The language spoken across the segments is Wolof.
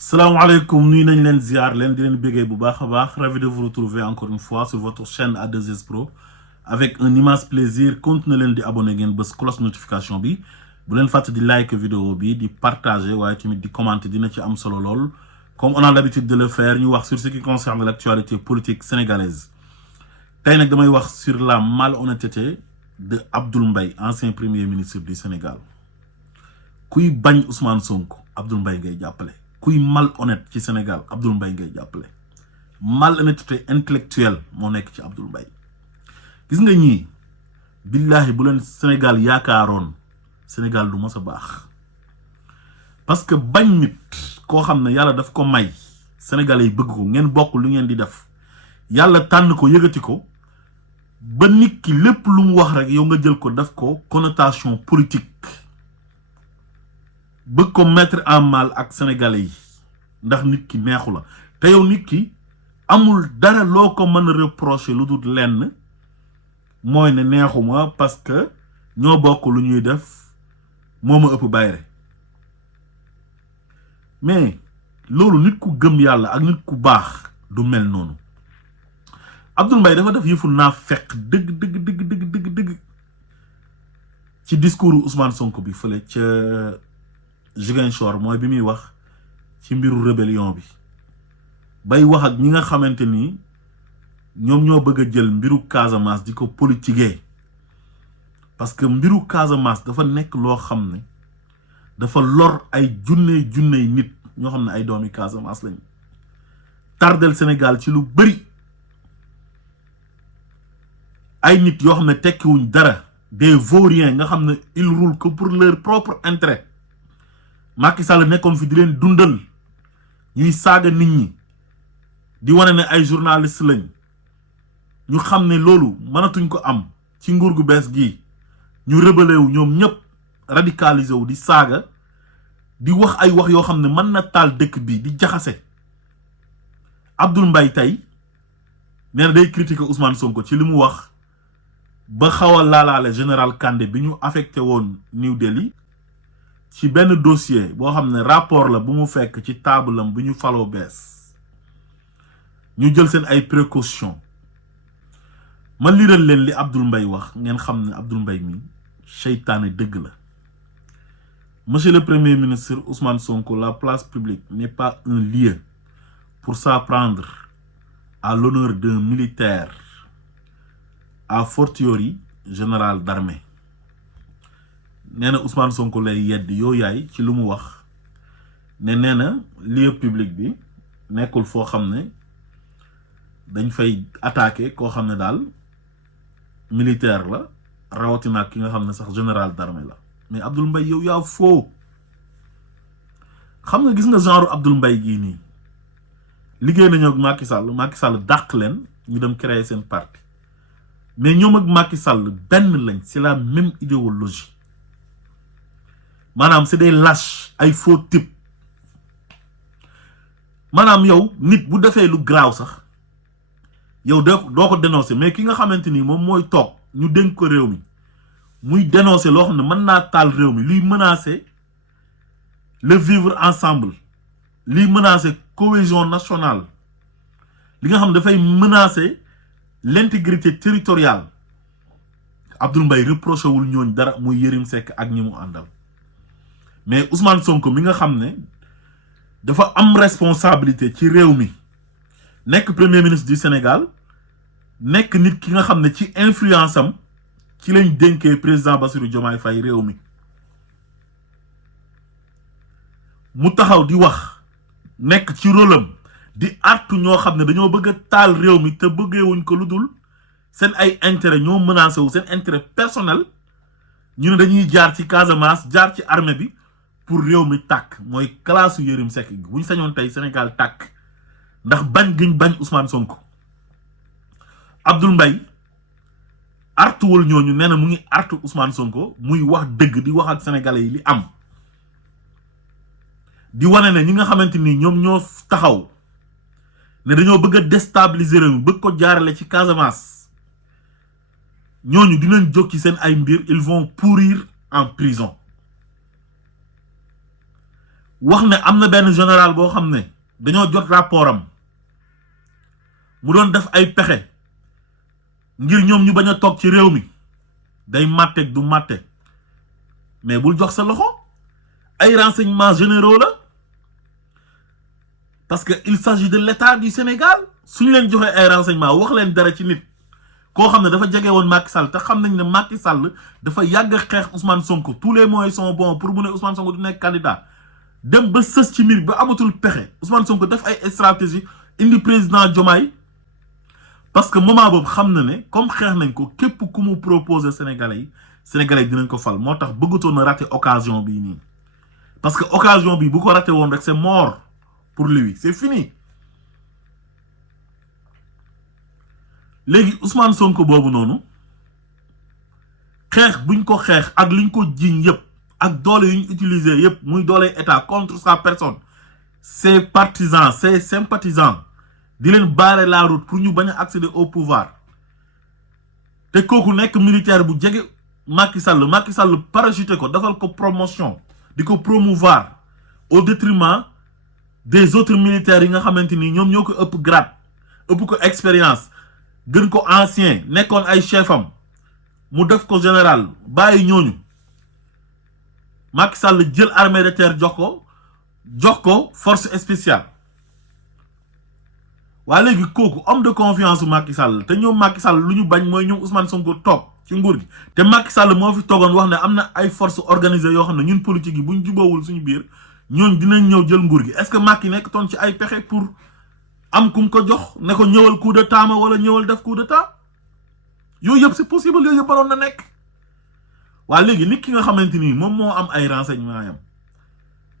Salam alaikum, nous nañ len ziar len di len bégué bu baax ravi de vous retrouver encore une fois sur votre chaîne A2S Pro avec un immense plaisir. Continuez len di abonner ngeen bëss cloche notification bi bu len fatte di like vidéo bi di partager waye tamit di commenter dina ci am solo lol comme on a l'habitude de le faire ñu wax sur ce qui concerne l'actualité politique sénégalaise. Tay nak damay wax sur la malhonnêteté de Abdoul Mbaye, ancien premier ministre du Sénégal. Kuy bañ Ousmane Sonko Abdoul Mbaye ngay jappalé. Kuy malhonnête ci Sénégal Abdoul Mbaye ngay jappalé. Malhonnêteté intellectuelle mo nek ci Abdoul Mbaye. Gis nga ñi billahi bu len Sénégal yaakaaroon Sénégal du mësa baax. Parce que bañ nit ko xamné Yalla daf ko may Sénégalais yi bëgg ko ngeen bokk lu ngeen di def. Yalla tànn ko yëgati ko ba nit ki lépp lu mu wax rek yow nga jël ko def ko connotation politique. Bëgg ko mettre en mal ak sénégalais yi ndax nit ki neexu la te yow nit ki amul dara loo ko mën a reprocher lu dul lenn mooy ne neexuma parce que ñoo bokk lu ñuy def moo ma ëpp bayre mais loolu nit ku gëm yàlla ak nit ku baax du mel noonu Abdoul Mbaye dafa def yëfu naa fekk dëgg ci discours Ousmane Sonko bi fële ca Ziguinchor mooy bi muy wax ci mbiru rébellion bi bay wax ak ñi nga xamanteni ñom ñoo bëgg jël mbiru Casamance diko politiquer parce que mbiru Casamance dafa nek lo xamné dafa lor ay junne nit ñoo xamné ay doomi Casamance lañ tardel Sénégal ci lu bari ay nit yo xamné tekki wuñ dara des vauriens nga xamné ils roulent que pour leur propre intérêt. Macky Sall nekkoon fi di len dundal ñuy saga nit ñi di wone ne ay journaliste lañ ñu xamné lolu mënatuñ ko am ci nguur gu bes gi ñu rebellé wu ñom ñep radicalisé wu di saga di wax ay wax yo xamné mën na taal dëkk bi di jaxassé Abdoul Mbaye tay néna day critiquer Ousmane Sonko ci limu wax ba xawa laalaale général Kandé bi ñu affecté won New Delhi ci ben dossier bo xamné rapport la bu mu fekk ci tableam bu ñu falo bes ñu jël sen ay précautions man liral len li Abdoul Mbaye wax ngeen xamné Abdoul Mbaye mi seytaane deug la. Monsieur le Premier ministre Ousmane Sonko, la place publique n'est pas un lieu pour s'apprendre à l'honneur d'un militaire, à fortiori général d'armée. Néna Ousmane Sonko lay yedd yo yaay ci lu mu wax né néna lieu public bi nekul fo xamné dañ fay attaquer ko xamné dal militaire la rawatina ki nga xamné sax général d'armée la mais Abdoul Mbaye yow ya fo xam nga gis nga genre Abdoul Mbaye gi ni liggéey nañu ak Macky Sall dakk len ñu dem créer sen parti mais ñom ak Macky Sall ben lañ c'est la même idéologie. Madame, c'est des lâches, ay faux types. Madame, yow nit bu defee lu graaw sax yow doo ko dénoncer mais ki nga xamanteni mom moy tok ñu dénk ko réew mi muy dénoncer lo xamne mën na taal réew mi luy menacer le vivre ensemble luy menacer cohésion nationale li nga xam da fay menacer l'intégrité territoriale Abdoul Mbaye reproché wul ñooñ dara muy Yérim Seck ak ñi mu àndal. Mais Ousmane Sonko mi nga xamné dafa am responsabilité ci réew mi nek premier ministre du Sénégal nek nit ki nga xamné ci influence am ci lañ dénké président Bassirou Diomaye Faye réew mi mu taxaw di wax nek ci rôle am di artu ñoo xamné dañoo bëgg taal réew mi te bëggewuñ ko luddul sen ay intérêt ñoo menacé wu sen intérêt personnel ñu né dañuy jaar ci Casamance jaar ci armée bi pour réew mi tak moy classe Yérim Seck buñ sañon tay Sénégal tak ndax bañ giñ bañ Ousmane Sonko Abdoul Mbaye artuwul ñooñu néna mu ngi artu Ousmane Sonko muy wax dëgg di wax ak sénégalais yi li am di wane ne ñi nga xamanteni ñom ñoo taxaw né dañoo bëgg déstabiliser réew mi bëgg ko jaarale ci Casamance ñooñu dinañ jóg ci seen ay mbir ils vont pourrir en prison. wax ne am na benn général boo xam ne dañoo jot rapport am mu doon def ay pexe ngir ñoom ñu bañ a toog ci réew mi day màtteeg du màtte mais bul jox sa loxo ay renseignements généraux la parce que il s'agit de l'État du Sénégal suñu leen joxee ay renseignements wax leen dara ci nit koo xam ne dafa jege woon Macky Sall te xam nañ ne Macky Sall dafa yàgg xeex Ousmane Sonko tous les moyens sont bons pour mu ne Ousmane Sonko du nekk candidat dem ba sës ci mbir ba amatul pexe Ousmane Sonko def ay stratégie indi président Diomaye parce que moment boobu xam na ne comme xeex nañ ko képp ku mu proposer Sénégalais yi dinañ ko fal moo tax bëggatoon na rater occasion bii nii parce que occasion bi bu ko raté woon rek c'est mort pour lui c'est fini léegi Ousmane Sonko boobu noonu xeex buñ ko xeex ak liñ ko jiñ yëpp ak doole yu ñu utiliser yëpp muy doole état contre sa personne ses partisans ses sympathisants di leen barrer la route pour ñu bañ a accéder au pouvoir te kooku nekk militaire bu jege Macky Sall parachuté ko defal ko promotion di ko promouvoir au détriment des autres militaires yi nga xamante ni ñoom ñoo ko ëpp grade ëpp ko expérience gën ko ancien nekkoon ay chef am mu def ko général bàyyi ñooñu Macky Sall jël armée de terre jox ko force spéciale waa léegi kooku homme de confiance Macky Sall te ñoom Macky Sall lu ñu bañ mooy ñoom Ousmane Sonko toog ci nguur gi te Macky Sall moo fi toogoon wax ne am na ay forces organisées yoo xam ne ñun politique yi buñ jubóowul suñu biir ñooñ dinañ ñëw jël nguur gi est-ce que Macky nekk toon ci ay pexe pour am kum ko jox ne ko ñëwal coup d'état ma wala ñëwal def coup d'état yooyu yëpp c'est possible yooyu yëpp waroon na nekk waa léegi nit ki nga xamante ni moom moo am ay renseignements yam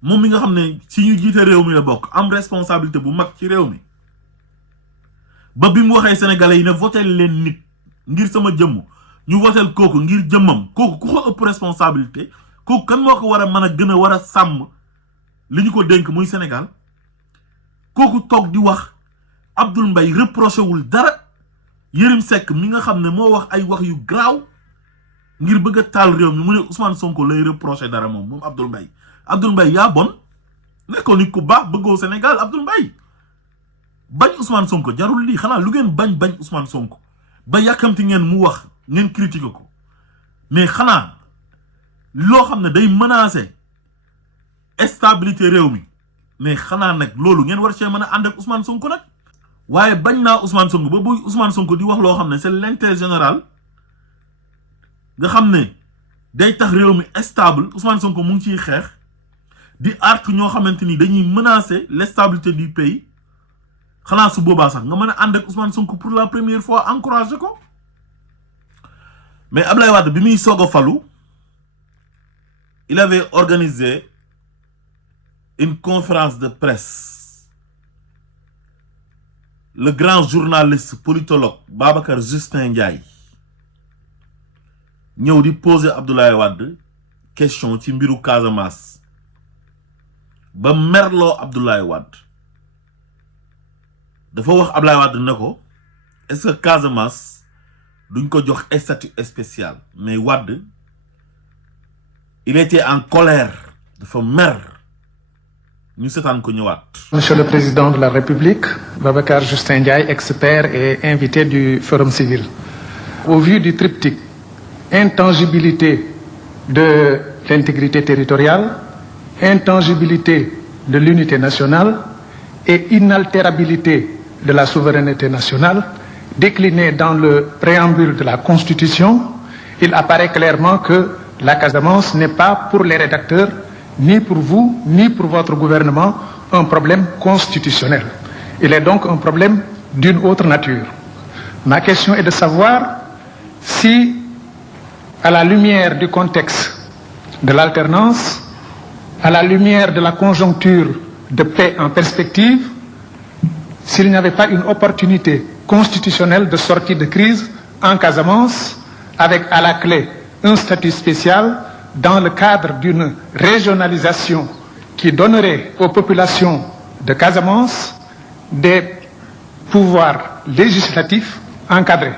moom mi nga xam ne si ñu jiite réew mi la bokk am responsabilité bu mag ci réew mi ba bi mu waxee sénégalais yi ne voté leen nit ngir sama jëmm ñu votel kooku ngir jëmmam kooku ku ko ëpp responsabilité kooku kan moo ko war a mën a gën a war a sàmm li ñu ko dénk muy Sénégal kooku toog di wax Abdoul Mbaye reproché wul dara Yérim Seck mi nga xam ne moo wax ay wax yu graaw ngir bëgg a taal réew mi mu ne Ousmane Sonko lay reproché dara moom Abdoul Mbaye yaa bon nekkoon nit ku baax bëggoo Sénégal Abdoul Mbaye bañ Ousmane Sonko jarul lii xanaa lu ngeen bañ Ousmane Sonko ba yàkkamti ngeen mu wax ngeen critiquer ko mais xanaa loo xam ne day menacer stabilité réew mi mais xanaa nag loolu ngeen war cee mën a ànd ak Ousmane Sonko nag waaye bañ naa Ousmane Sonko ba buy Ousmane Sonko di wax loo xam ne c'est l'intérêt général nga xam ne day tax réew mi stable Ousmane Sonko mu ngi ciy xeex di artu ñoo xamante ni dañuy menacer l'stabilité du pays xanaa su boobaa sax nga mën a ànd ak Ousmane Sonko pour la première fois encourager ko mais Ablaye Wade bi muy soog a falu il avait organisé une conférence de presse le grand journaliste politologue Babacar Justin Ndiaye ñëw di poser Abdoulaye Wade question ci mbiru Casamance ba merloo Abdoulaye Wade dafa wax Abdoulaye Wade ne ko est-ce que Casamance duñ ko jox statut spécial mais Wade il était en colère dafa mer ñu seetaan ko ñëwaat. Monsieur le Président de la République, Babacar Justin Ndiaye, expert et invité du Forum civil. Au vu du triptyque intangibilité de l'intégrité territoriale, intangibilité de l'unité nationale et inaltérabilité de la souveraineté nationale, décliné dans le préambule de la Constitution, il apparaît clairement que la Casamance n'est pas pour les rédacteurs, ni pour vous, ni pour votre gouvernement, un problème constitutionnel. Il est donc un problème d'une autre nature. Ma question est de savoir si, à la lumière du contexte de l'alternance, à la lumière de la conjoncture de paix en perspective, s'il n'y avait pas une opportunité constitutionnelle de sortie de crise en Casamance, avec à la clé un statut spécial dans le cadre d'une régionalisation qui donnerait aux populations de Casamance des pouvoirs législatifs encadrés.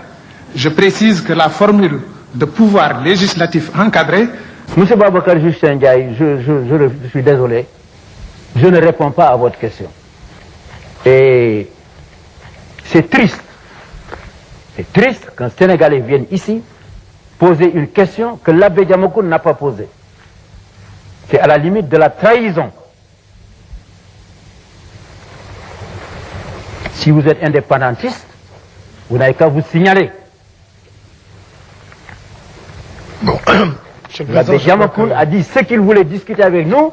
Je précise que la formule de pouvoir législatif encadré... Monsieur Babacar Justin Ndiaye, je suis désolé. je ne réponds pas à votre question. Et c'est triste qu'un Sénégalais vienne ici poser une question que l'abbé Diamacoune n'a pas posée. C'est à la limite de la trahison. Si vous êtes indépendantiste, vous n'avez qu'à vous signaler. Bon, L'abbé Diamacoune a dit ce qu'il voulait discuter avec nous,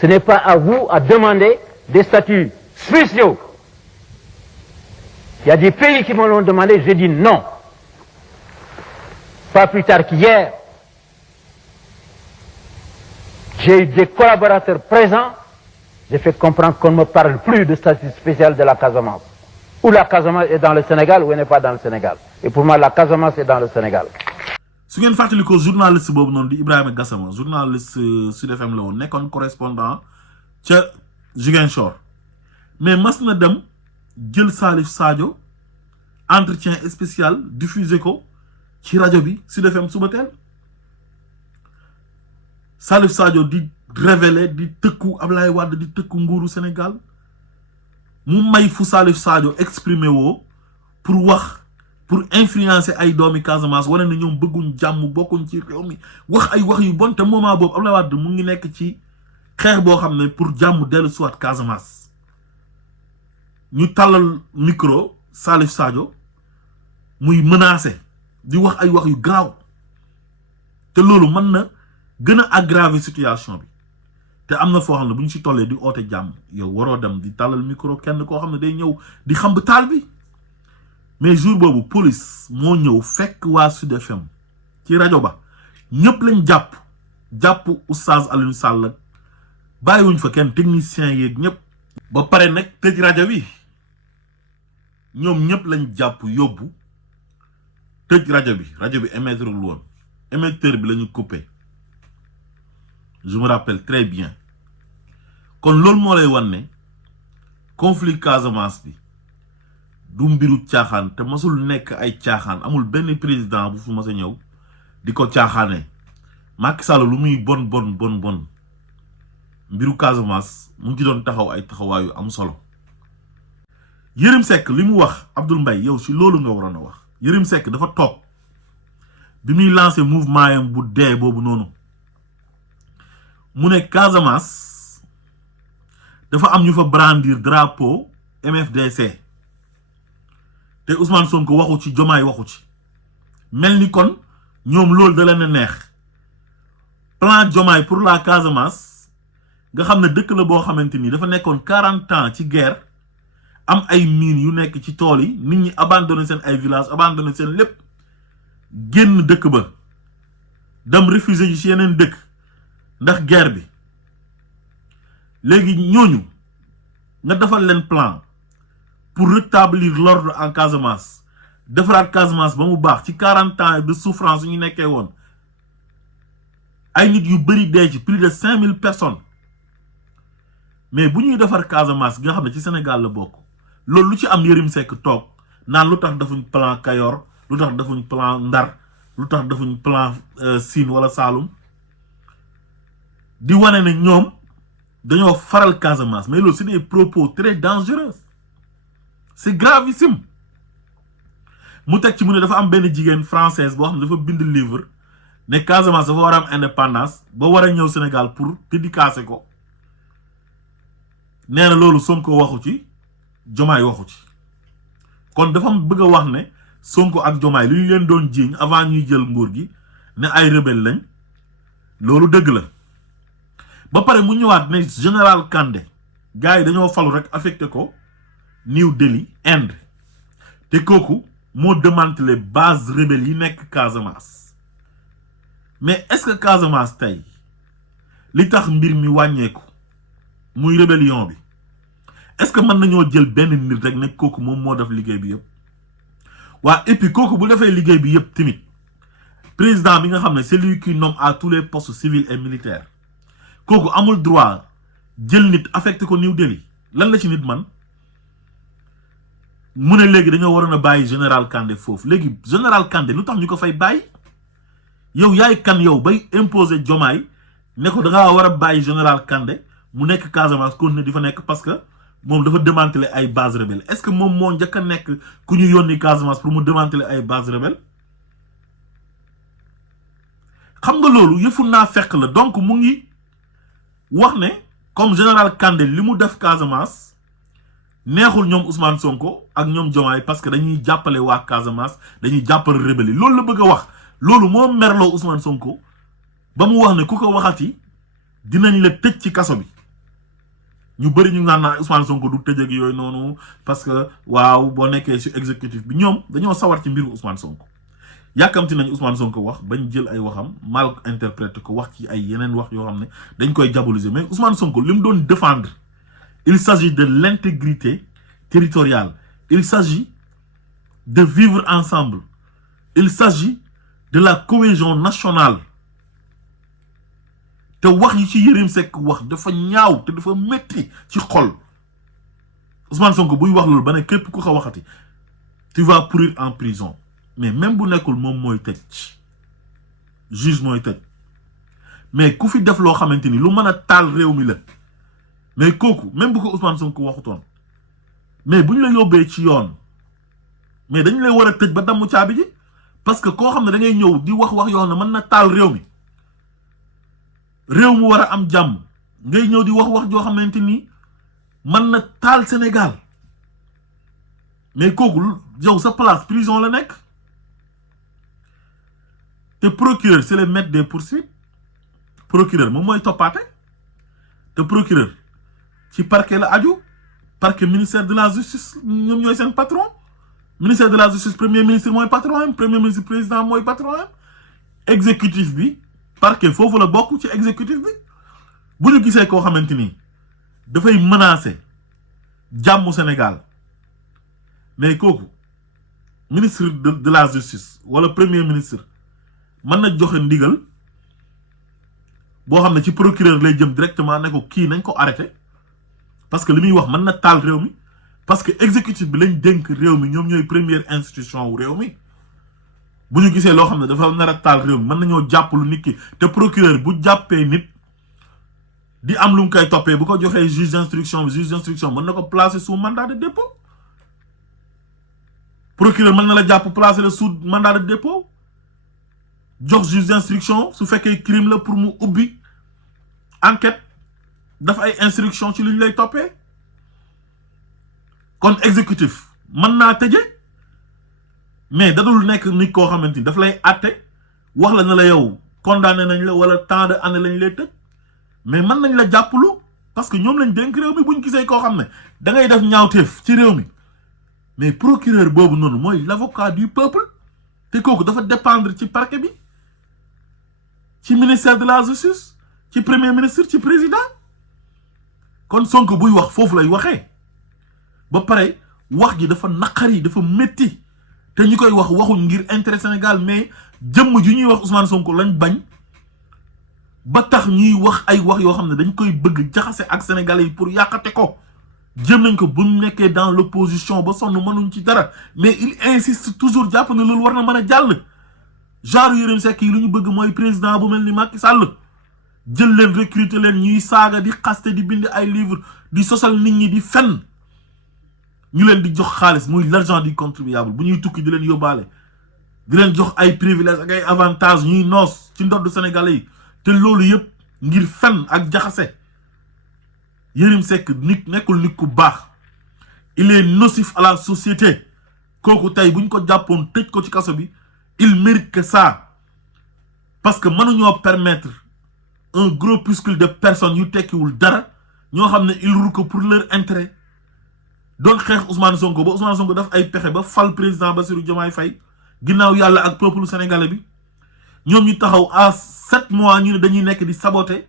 ce n'est pas à vous à demander des statuts spéciaux. Il y a des pays qui me l'ont demandé, j'ai dit non. Pas plus tard qu'hier, j'ai eu des collaborateurs présents, j'ai fait comprendre qu'on ne me parle plus de statut spécial de la Casamance. Ou la Casamance est dans le Sénégal ou elle n'est pas dans le Sénégal. Et pour moi, la Casamance est dans le Sénégal. su ngeen fàttali ko journaliste boobu noonu di Ibrahima Gassama journaliste Sud FM la woon nekkoon correspondant ca Ziguinchor mais mas na dem jël Salif Sadio entretien spécial diffusé ko ci rajo bi Sud FM suba teel Salif Sadio di révéler di tëkku Ablaye Wade di tëkku nguuru Sénégal mu may fu Salif Sadio exprimer woo pour influencer ay doomi Casamance wane na ñoom bëgguñ jàmm bokkuñ ci réew mi wax ay wax yu bon te moment boobu Abdoulaye Wade mu ngi nekk ci xeex boo xam ne pour jàmm dellu soit Casamance ñu tàllal micro Salif Sadio muy menacer di wax ay wax yu graaw te loolu mën na gën a aggraver situation bi te am na foo xam ne bu ñu ci tollee di oote jàmm yow waroo dem di tàllal micro kenn koo xam ne day ñëw di xamb taal bi mais jour boobu police moo ñëw fekk waa Sud FM ci rajo ba ñëpp lañ jàpp Oustaz Alioune Sall bàyyiwuñ fa kenn technicien yeeg ñëpp ba pare nag tëj rajo bi ñoom ñëpp lañ jàpp yóbbu tëj rajo bi émettre lu woon émetteur bi la ñu coupé je me rappelle très bien kon loolu moo lay wan ne conflit Casamance bi du mbiru caaxaan te masul nekk ay caaxaan amul benn président bu fu mas a ñëw di ko caaxaane Macky Sall lu muy bon mbiru Casamance mu ngi doon taxaw ay taxawaayu am solo Yérim Seck li mu wax Abdoul Mbaye yow si loolu nga waroon a wax Yérim Seck dafa toog bi muy lancé mouvement yam bu dee boobu noonu mu ne Casamance dafa am ñu fa brandir drapeau MFDC te Ousmane Sonko waxu ci Diomaye waxu ci mel ni kon ñoom loolu da leen a neex plan Diomaye pour la Casamance nga xam ne dëkk la boo xamante ni dafa nekkoon 40 ans ci guerre am ay mines yu nekk ci tool yi nit ñi abandonné seen ay villages abandonné seen lépp génn dëkk ba dem réfugié ci yeneen dëkk ndax guerre bi léegi ñooñu nga defal leen plan pour rétablir l'ordre en Casamance defaraat Casamance ba mu baax ci 40 ans de souffrance ñu nekkee woon ay nit yu bëri dee ci plus de 5000 personnes mais bu ñuy defar Casamance nga xam ne ci Sénégal la bokk loolu lu ci am Yérim Seck toog naan lu tax defuñ plan Kayor lu tax defuñ plan Ndar lu tax defuñ plan Sine wala Saloum di wane ne ñoom dañoo faral Casamance mais loolu c'est des propos très dangereux c'est gravissime mu teg ci mu ne dafa am benn jigéen française boo xam ne dafa bind livre ne Casamance dafa war a am indépendance ba war a ñëw Sénégal pour dédicacer ko nee na loolu Sonko waxu ci Diomaye waxu ci kon dafa bëgg a wax ne Sonko ak Diomaye li ñu leen doon jiiñ avant ñuy jël nguur gi ne ay rebelle lañ loolu dëgg la ba pare mu ñëwaat ne général Kandé gars yi dañoo falu rek affecté ko New Delhi Inde te kooku moo démantelé base rebelle yi nekk Casamance mais est-ce que Casamance tey li tax mbir mi wàññeeku muy rébellion bi est-ce que mën nañoo jël benn nit rek ne kooku moom moo def liggéey bi yëpp waa et puis kooku bu defee liggéey bi yëpp tamit président bi nga xam ne c'est lui qui nomme à tous les postes civils et militaires kooku amul droit jël nit affecté ko New Delhi lan la ci nit man mu ne léegi dañoo waroon a bàyyi général Kandé foofu léegi général Kandé lu tax ñu ko fay bàyyi yow yaay kan yow bay imposer Diomaye ne ko da ngaa war a bàyyi général Kandé mu nekk Casamance continuer di fa nekk parce que moom dafa démanteler ay bases rebelles est-ce que moom moo njëkk a nekk ku ñu yónni Casamance pour mu démanteler ay bases rebelles xam nga loolu yëfu naa fekk la donc mu ngi wax ne comme général Kandé li mu def Casamance neexul ñoom Ousmane Sonko ak ñoom Diomaye parce que dañuy jàppale waa Casamance dañuy jàppale rebelle yi loolu la bëgg a wax loolu moo merloo Ousmane Sonko ba mu wax ne ku ko waxati dinañ la tëj ci kaso bi ñu bëri ñu naan naa Ousmane Sonko du tëj ak yooyu noonu parce que waaw boo nekkee ci exécutif bi ñoom dañoo sawar ci mbiru Ousmane Sonko yàkkamti nañ Ousmane Sonko wax bañ jël ay waxam mal interprété ko wax ci ay yeneen wax yoo xam ne dañ koy diaboliser mais Ousmane Sonko li mu doon défendre il s'agit de l'intégrité territoriale il s'agit de vivre ensemble il s'agit de la cohésion nationale te wax yi ci Yérim Seck wax dafa ñaaw te dafa metti ci xol Ousmane Sonko buy wax loolu ba ne képp ku ko waxati tu vas pourrir en prison mais même bu nekkul moom mooy tëj juge mooy tëj mais ku fi def loo xamante ni lu mën a taal réew mi la mais kooku même bu ko Ousmane Sonko waxutoon mais bu ñu la yóbbee ci yoon mais dañu lay war a tëj ba damm caabi ji parce que koo xam ne da ngay ñëw di wax yoo xam ne mën na taal réew mi réew mu war a am jàmm ngay ñëw di wax joo xamante ni mën na taal Sénégal mais kooku yow sa place prison la nekk te procureur c'est le maître des poursuites procureur moom mooy toppaate te procureur ci parquet la aju parquet ministère de la justice ñoom ñooy seen patron ministère de la justice premier ministre mooy patron am premier ministre président mooy patron am exécutif bi parquet foofu la bokk ci exécutif bi bu ñu gisee koo xamante ni dafay menacer jàmmu Sénégal mais kooku ministre de la justice wala premier ministre mën na joxe ndigal boo xam ne ci procureur lay jëm directement ne ko kii nañ ko arrêté parce que li muy wax mën na taal réew mi parce que exécutif bi lañ dénk réew mi ñoom ñooy première institution wu réew mi bu ñu gisee loo xam ne dafa nar a taal réew mi mën nañoo jàppalu nit ki te procureur bu jàppee nit di am lu mu koy toppee bu ko joxee juge d'instruction bi juge d'instruction mën na ko placer sous mandat de dépôt procureur mën na la jàpp placer la sous mandat de dépôt jox juge d'instruction su fekkee crime la pour mu ubbi enquête dafa ay instruction ci li ñu lay toppee kon exécutif mën naa tëje mais dadul nekk nit koo xamante ni daf lay àtte wax la ne la yow condamné nañ la wala tant de année lañ lay tëj mais mën nañ la jàppalu parce que ñoom lañ dénk réew mi buñ gisee koo xam ne da ngay def ñaawteef ci réew mi mais procureur boobu noonu mooy l'avocat du peuple te kooku dafa dépendre ci parquet bi ci ministère de la justice ci premier ministre ci président kon Sonko buy wax foofu lay waxee ba pare wax ji dafa naqari dafa métti te ñi koy wax waxuñ ngir intérêt Sénégal mais jëmm ju ñuy wax Ousmane Sonko lañ bañ ba tax ñuy wax ay wax yoo xam ne dañ koy bëgg jaxase ak Sénégalais yi pour yàqate ko jëm nañ ko bu mu nekkee dans l'opposition ba sonn mënuñ ci dara mais il insiste toujours jàpp ne loolu war na mën a jàll genre Yérim Seck yi lu ñu bëgg mooy président bu mel ni Macky Sall jël leen recruter leen ñuy saaga di xaste di bind ay livre di sosal nit ñi di fen ñu leen di jox xaalis muy l'argent du contribuable bu ñuy tukki di leen yóbbaale di leen jox ay privilèges ak ay avantages ñuy noos ci ndodd Sénégalais yi te loolu yëpp ngir fen ak jaxase Yérim Seck nit nekkul nit ku baax il est nocif à la société kooku tey bu ñu ko jàppoon tëj ko ci kaso bi il mérite que ça parce que mënuñoo permettre un groupuscule de personnes yu tekkiwul dara ñoo xam ne ils roulent que pour leur intérêt doon xeex Ousmane Sonko ba Ousmane Sonko daf ay pexe ba fal président Bassirou Diomaye Faye ginnaaw yàlla ak peuple sénégalais bi ñoom ñu taxaw à 7 mois ñu ne dañuy nekk di saboter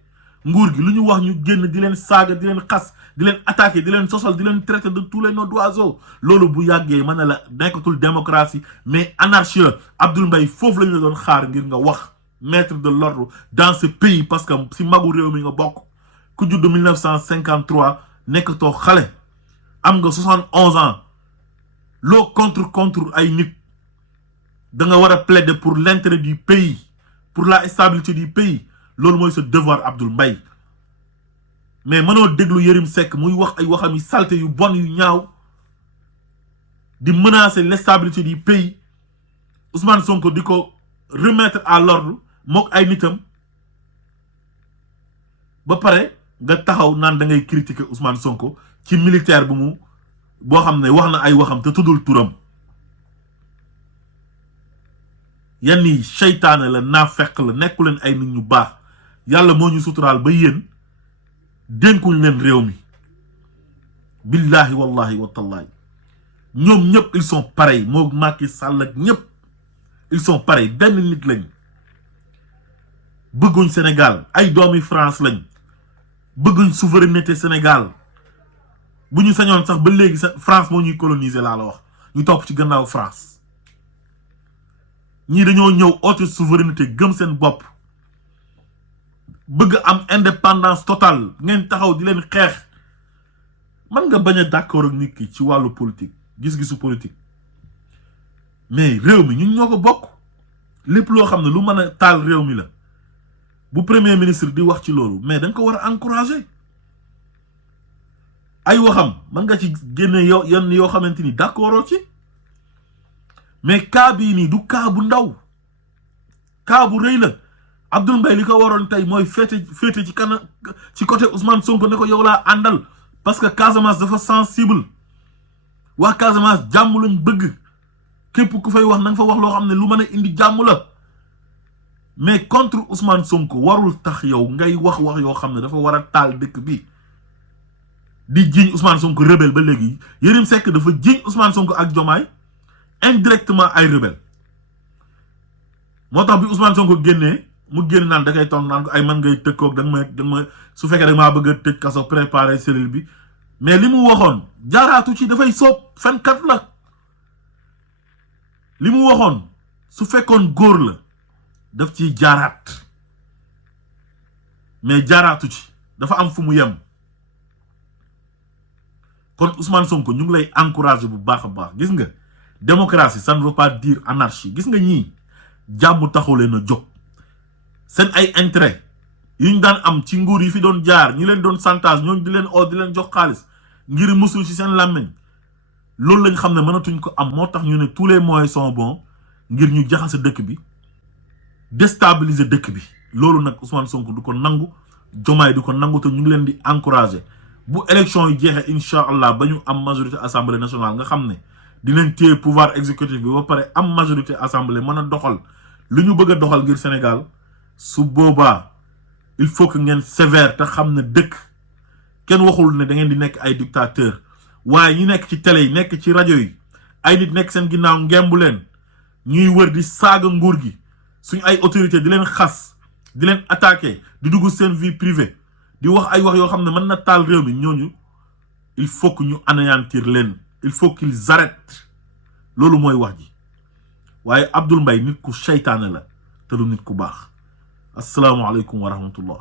nguur gi lu ñu wax ñu génn di leen saaga di leen xas di leen attaquer di leen sosal di leen traiter de tous les noms d'oiseaux loolu bu yàggee mën na la nekkatul démocratie mais anarchie la Abdoul Mbaye foofu lañu la doon xaar ngir nga wax maître de l'ordre dans ce pays parce que si magu réew mi nga bokk ku judd 1953 nekkatoo xale am nga 71 ans loo contre ay nit da nga war a plaider pour l'intérêt du pays pour la stabilité du pays loolu mooy sa devoir Abdoul Mbaye mais mënoo déglu Yérim Seck muy wax ay waxam yu salté yu bon yu ñaaw di menacer l'instabilité du pays Ousmane Sonko di ko remettre à l'ordre mook ay nitam ba pare nga taxaw naan da ngay critiquer Ousmane Sonko ci militaire bu mu boo xam ne wax na ay waxam te tuddul turam yan yi seytaane la naafeq la nekku leen ay nit ñu baax yàlla moo ñu suturaal ba yéen dénkuñ leen réew mi billahi wallahi wa tallahi ñoom ñëpp ils sont pareils moo Macky Sall ak ñëpp ils sont pareils benn nit lañ bëgguñ Sénégal ay doomi France lañ bëgguñ souveraineté Sénégal bu ñu sañoon sax ba léegi France moo ñuy coloniser laa la wax ñu topp ci gannaaw France ñii dañoo ñëw oote souveraineté gëm seen bopp bëgg am indépendance totale ngeen taxaw di leen xeex man nga bañ a d'accord ak nit ki ci wàllu politique gis-gisu politique mais réew mi ñun ñoo ko bokk lépp loo xam ne lu mën a taal réew mi la bu premier ministre di wax ci loolu mais dañ ko war a encourager ay waxam man nga ci génne yenn yoo xamante ni d'accord ci mais cas bii nii du cas bu ndaw cas bu rëy la Abdoul Mbaye li ko waroon tey mooy féete ci kanam ci côté Ousmane Sonko ne ko yow laa àndal parce que Casamance dafa sensible waa Casamance jàmm lañ bëgg képp ku fay wax na nga fa wax loo xam ne lu mën a indi jàmm la mais contre Ousmane Sonko warul tax yow ngay wax yoo xam ne dafa war a taal dëkk bi di jiiñ Ousmane Sonko rebelle ba léegi Yérim Seck dafa jiiñ Ousmane Sonko ak Diomaye indirectement ay rebelle moo tax bi Ousmane Sonko génnee mu génn naan da koy tontu naan ko ay man ngay tëkkoog da nga ma su fekkee da maa bëgg a tëj kaso préparer cellule bi mais li mu waxoon jaaraatu ci dafay soob fenkat la li mu waxoon su fekkoon góor la daf ciy jaaraat mais jaaraatu ci dafa am fu mu yem kon Ousmane Sonko ñu ngi lay encourager bu baax a baax gis nga démocratie ça ne veut pas dire anarchie gis nga ñii jàmm taxu leen a jóg seen ay intérêt yu ñu daan am ci nguur yi fi doon jaar ñi leen doon chantage ñooñu di leen oo di leen jox xaalis ngir musul ci seen làmmiñ loolu lañ xam ne mënatuñ ko am moo tax ñu ne tous les moyens sont bons ngir ñu jaxase dëkk bi déstabiliser dëkk bi loolu nag Ousmane Sonko du ko nangu Diomaye du ko nangu te ñu ngi leen di encourager bu élection yi jeexee incha allah ba ñu am majorité assemblée nationale nga xam ne dinañ téye pouvoir exécutif bi ba pare am majorité assemblée mën a doxal lu ñu bëgg a doxal ngir Sénégal su boobaa il faut que ngeen sévère te xam ne dëkk kenn waxul ne da ngeen di nekk ay dictateur waaye ñi nekk ci télé yi nekk ci rajo yi ay nit nekk seen ginnaaw ngembu leen ñuy wër di saaga nguur gi suñ ay autorité di leen xas di leen attaquer di dugg seen vie privée di wax ay wax yoo xam ne mën na taal réew mi ñooñu il faut que ñu anéantir leen il faut qu'ils arrêtent loolu mooy wax ji waaye Abdoul Mbaye nit ku seytaane la te du nit ku baax asalaamaaleykum wa rahmatullah